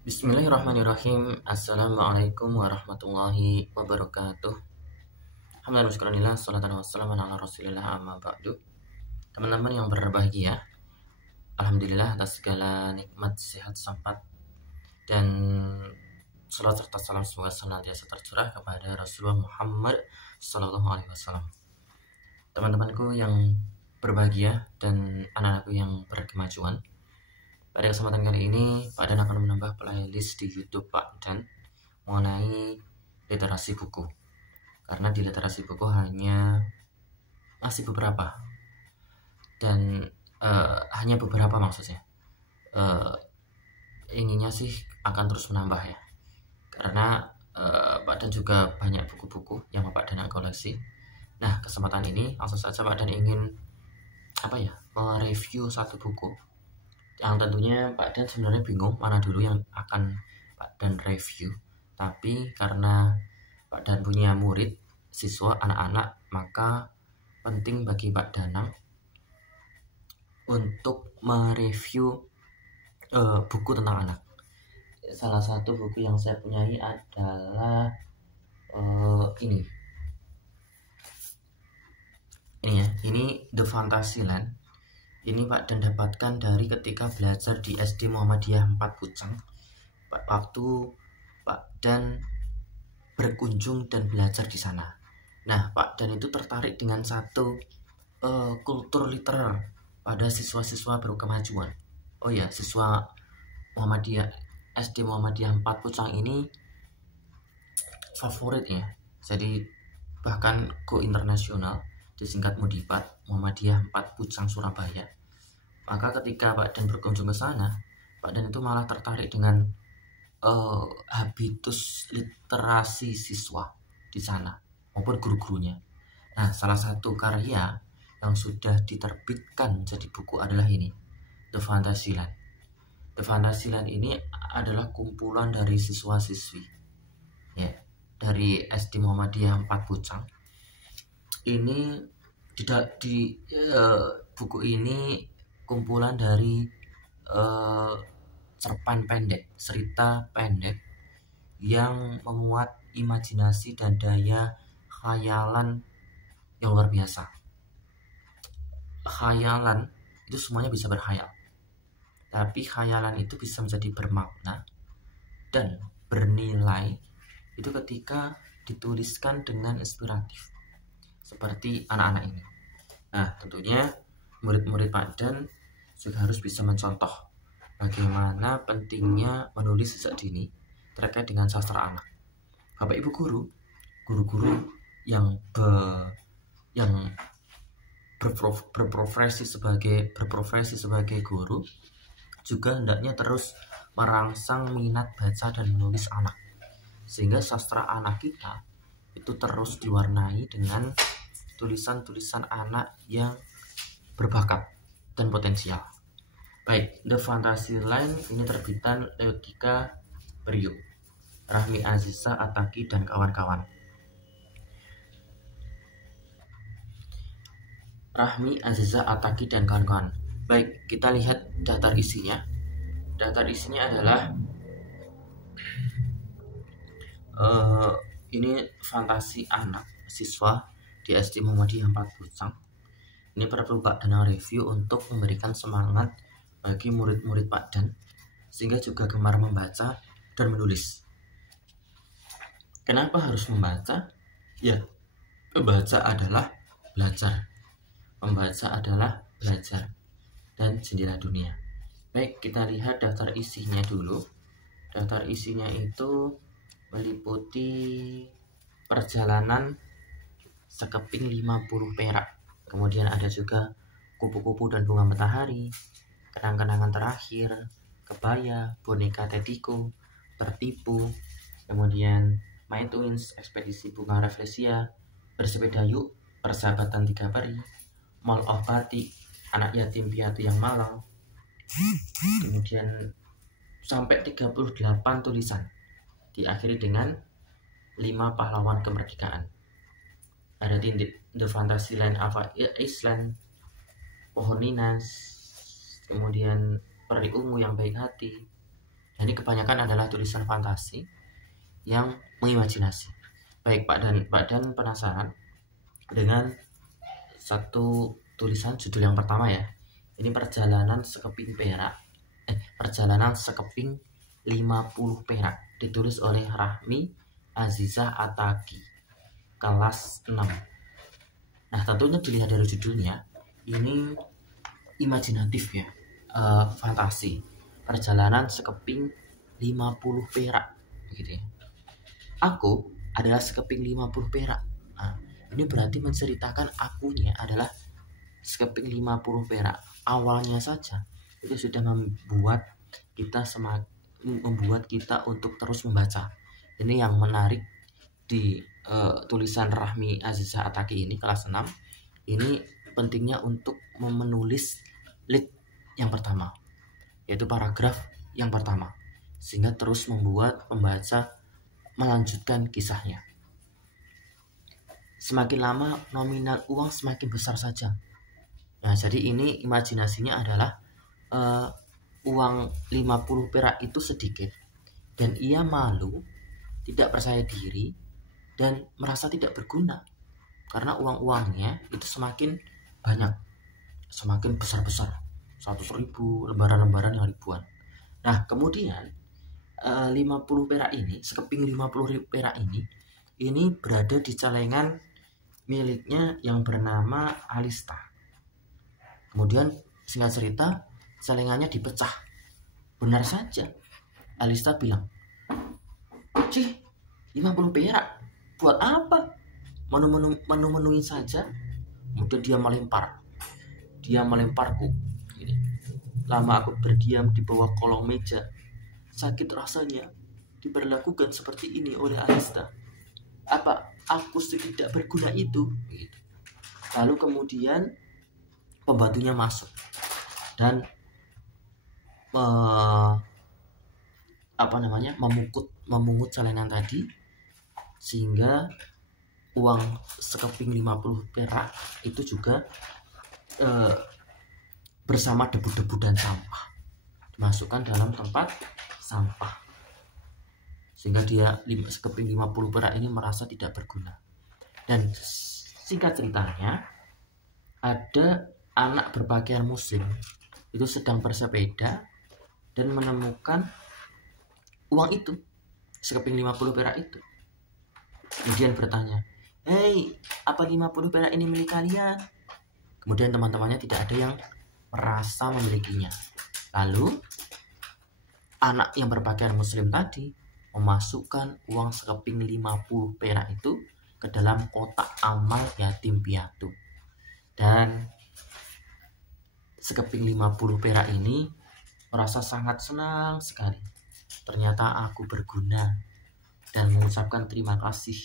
Bismillahirrahmanirrahim. Assalamualaikum warahmatullahi wabarakatuh. Alhamdulillah, syukurillah, salatan wassalamu ala rasulillah, amma ba'du. Teman-teman yang berbahagia, alhamdulillah atas segala nikmat, sehat, sempat, dan salat serta salam semoga senantiasa tercurah kepada Rasulullah Muhammad Sallallahu Alaihi Wasallam. Teman-temanku yang berbahagia dan anak-anakku yang berkemajuan, pada kesempatan kali ini, Pak Dan akan menambah playlist di YouTube Pak Dan mengenai literasi buku. Karena di literasi buku hanya masih beberapa, dan hanya beberapa maksudnya. Inginnya sih akan terus menambah ya. Karena Pak Dan juga banyak buku-buku yang Pak Dan koleksi. Nah, kesempatan ini langsung saja Pak Dan ingin mereview satu buku yang tentunya Pak Dan sebenarnya bingung mana dulu yang akan Pak Dan review, tapi karena Pak Dan punya murid, siswa, anak-anak, maka penting bagi Pak Danang untuk mereview buku tentang anak. Salah satu buku yang saya punyai adalah ini ya, ini The Fantasyland. Ini Pak Dan dapatkan dari ketika belajar di SD Muhammadiyah 4 Pucang. Waktu Pak Dan berkunjung dan belajar di sana. Nah, Pak Dan itu tertarik dengan satu kultur literer pada siswa-siswa berkemajuan. Oh ya, siswa Muhammadiyah SD Muhammadiyah 4 Pucang ini favorit ya. Jadi bahkan go internasional, disingkat Mudipat, Muhammadiyah 4 Pucang Surabaya. Maka ketika Pak Dan berkunjung ke sana, Pak Dan itu malah tertarik dengan habitus literasi siswa di sana maupun guru-gurunya. Nah, salah satu karya yang sudah diterbitkan menjadi buku adalah ini, The Fantasyland. The Fantasyland ini adalah kumpulan dari siswa-siswi ya, dari SD Muhammadiyah 4 Pucang. Ini di buku ini kumpulan dari cerpen pendek, cerita pendek yang memuat imajinasi dan daya khayalan yang luar biasa. Khayalan itu semuanya bisa berkhayal, tapi khayalan itu bisa menjadi bermakna dan bernilai itu ketika dituliskan dengan inspiratif, seperti anak-anak ini. Nah, tentunya murid-murid Pak Dan juga harus bisa mencontoh bagaimana pentingnya menulis sejak dini terkait dengan sastra anak. Bapak Ibu guru-guru yang berprofesi sebagai guru juga hendaknya terus merangsang minat baca dan menulis anak, sehingga sastra anak kita itu terus diwarnai dengan tulisan-tulisan anak yang berbakat dan potensial. Baik, The Fantasyland ini terbitan Logika Brio, Rahmi Aziza Ataki dan kawan-kawan. Rahmi Aziza Ataki dan kawan-kawan. Baik, kita lihat daftar isinya. Daftar isinya adalah ini fantasi anak siswa di SD Muhammadiyah 4 Pucang. Ini perlu Pak Dan review untuk memberikan semangat bagi murid-murid Pak Dan, sehingga juga gemar membaca dan menulis. Kenapa harus membaca? Ya, membaca adalah belajar. Membaca adalah belajar dan jendela dunia. Baik, kita lihat daftar isinya dulu. Daftar isinya itu meliputi perjalanan sekeping 50 perak. Kemudian ada juga kupu-kupu dan bunga matahari, kenang-kenangan terakhir, kebaya, boneka Tetiko, tertipu, kemudian My Twins, ekspedisi bunga Rafflesia, bersepeda yuk, persahabatan 3 peri, Mall of Batik, anak yatim piatu yang malang, kemudian sampai 38 tulisan, diakhiri dengan 5 pahlawan kemerdekaan. Ada The Fantasyland Ava Island, Pohon Ninas, kemudian Peri Ungu yang baik hati, Ini kebanyakan adalah tulisan fantasi yang mengimajinasi. Baik, Pak Dan penasaran dengan satu tulisan judul yang pertama ya. Ini perjalanan sekeping perak. Perjalanan sekeping 50 perak, ditulis oleh Rahmi Azizah Ataki, kelas 6. Nah, tentunya dilihat dari judulnya, ini imajinatif ya, fantasi. Perjalanan sekeping 50 perak gitu ya. Aku adalah sekeping 50 perak. Nah, ini berarti menceritakan akunya adalah sekeping 50 perak. Awalnya saja itu sudah membuat kita untuk terus membaca. Ini yang menarik di tulisan Rahmi Azizah Ataki ini, kelas 6. Ini pentingnya untuk menulis lead yang pertama, yaitu paragraf yang pertama, sehingga terus membuat pembaca melanjutkan kisahnya. Semakin lama nominal uang semakin besar saja. Nah, jadi ini imajinasinya adalah uang 50 perak itu sedikit, dan ia malu, tidak percaya diri, dan merasa tidak berguna karena uang-uangnya itu semakin banyak, semakin besar-besar, 100.000, lembaran-lembaran yang ribuan. Nah, kemudian 50 perak ini, sekeping 50 perak ini berada di celengan miliknya yang bernama Alista. Kemudian singkat cerita, celengannya dipecah. Benar saja, Alista bilang, "Cih, 50 perak, buat apa? Menu-menuin saja." Kemudian dia melemparku. Lama aku berdiam di bawah kolong meja. Sakit rasanya diperlakukan seperti ini oleh Alista. Apa aku tidak berguna itu? Lalu kemudian pembantunya masuk dan memungut celengan tadi, sehingga uang sekeping 50 perak itu juga bersama debu-debu dan sampah dimasukkan dalam tempat sampah, sehingga dia sekeping 50 perak ini merasa tidak berguna. Dan singkat ceritanya, ada anak berpakaian muslim itu sedang bersepeda dan menemukan uang itu, sekeping 50 perak itu. Kemudian bertanya, "Hei, apa 50 perak ini milik kalian?" Kemudian teman-temannya tidak ada yang merasa memilikinya. Lalu anak yang berpakaian muslim tadi memasukkan uang sekeping 50 perak itu ke dalam kotak amal yatim piatu. Dan sekeping 50 perak ini merasa sangat senang sekali. Ternyata aku berguna, dan mengucapkan terima kasih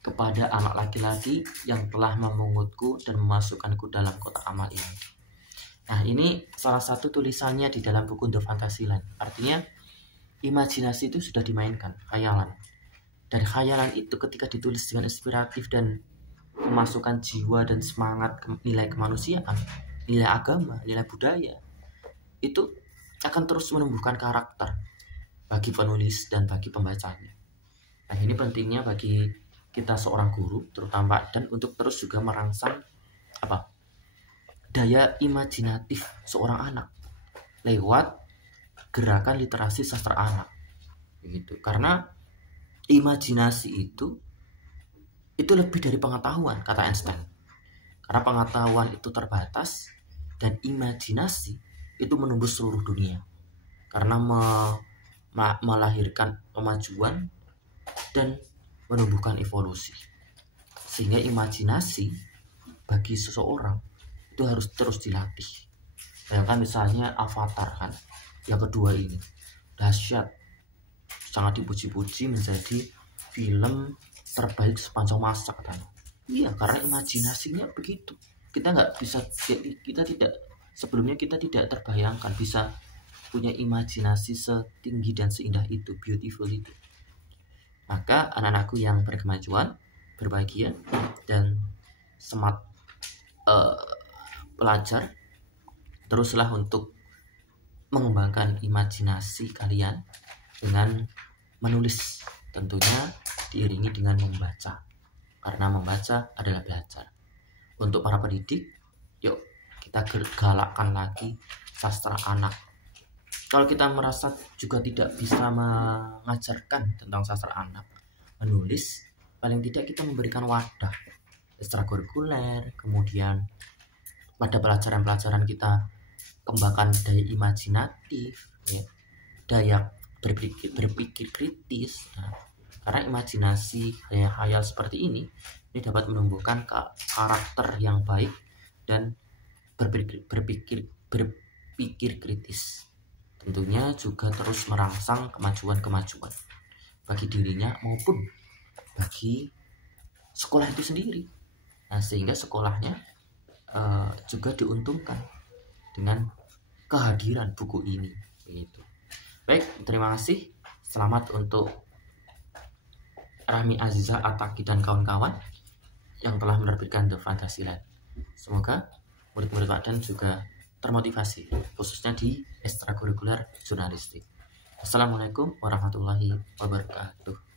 kepada anak laki-laki yang telah memungutku dan memasukkanku dalam kotak amal ini. Nah, ini salah satu tulisannya di dalam buku The Fantasyland. Artinya imajinasi itu sudah dimainkan, khayalan. Dan khayalan itu ketika ditulis dengan inspiratif dan memasukkan jiwa dan semangat nilai kemanusiaan, nilai agama, nilai budaya, itu akan terus menumbuhkan karakter bagi penulis dan bagi pembacanya. Nah, ini pentingnya bagi kita seorang guru, terutama dan untuk terus juga merangsang daya imajinatif seorang anak lewat gerakan literasi sastra anak, gitu. Karena imajinasi itu lebih dari pengetahuan, kata Einstein. Karena pengetahuan itu terbatas dan imajinasi itu menembus seluruh dunia. Karena melahirkan kemajuan dan menumbuhkan evolusi. Sehingga imajinasi bagi seseorang itu harus terus dilatih. Bayangkan misalnya Avatar kan, yang kedua ini dahsyat, sangat dipuji-puji menjadi film terbaik sepanjang masa katanya. Iya, karena imajinasinya begitu. Kita tidak terbayangkan bisa punya imajinasi setinggi dan seindah itu, beautiful itu. Maka anak-anakku yang berkemajuan, berbahagia, dan smart pelajar, teruslah untuk mengembangkan imajinasi kalian dengan menulis, tentunya diiringi dengan membaca, karena membaca adalah belajar. Untuk para pendidik, yuk kita galakkan lagi sastra anak. Kalau kita merasa juga tidak bisa mengajarkan tentang sastra anak, menulis, paling tidak kita memberikan wadah ekstrakurikuler, kemudian pada pelajaran-pelajaran kita kembangkan daya imajinatif, ya, daya berpikir kritis. Nah, karena imajinasi hayal seperti ini dapat menumbuhkan karakter yang baik dan berpikir kritis. Tentunya juga terus merangsang kemajuan bagi dirinya maupun bagi sekolah itu sendiri. Nah, sehingga sekolahnya juga diuntungkan dengan kehadiran buku ini. Begitu. Baik, terima kasih. Selamat untuk Rahmi Aziza Ataki dan kawan-kawan yang telah menerbitkan The Fantasyland. Semoga murid-murid kalian juga termotivasi, khususnya di ekstrakurikuler jurnalistik. Assalamualaikum warahmatullahi wabarakatuh.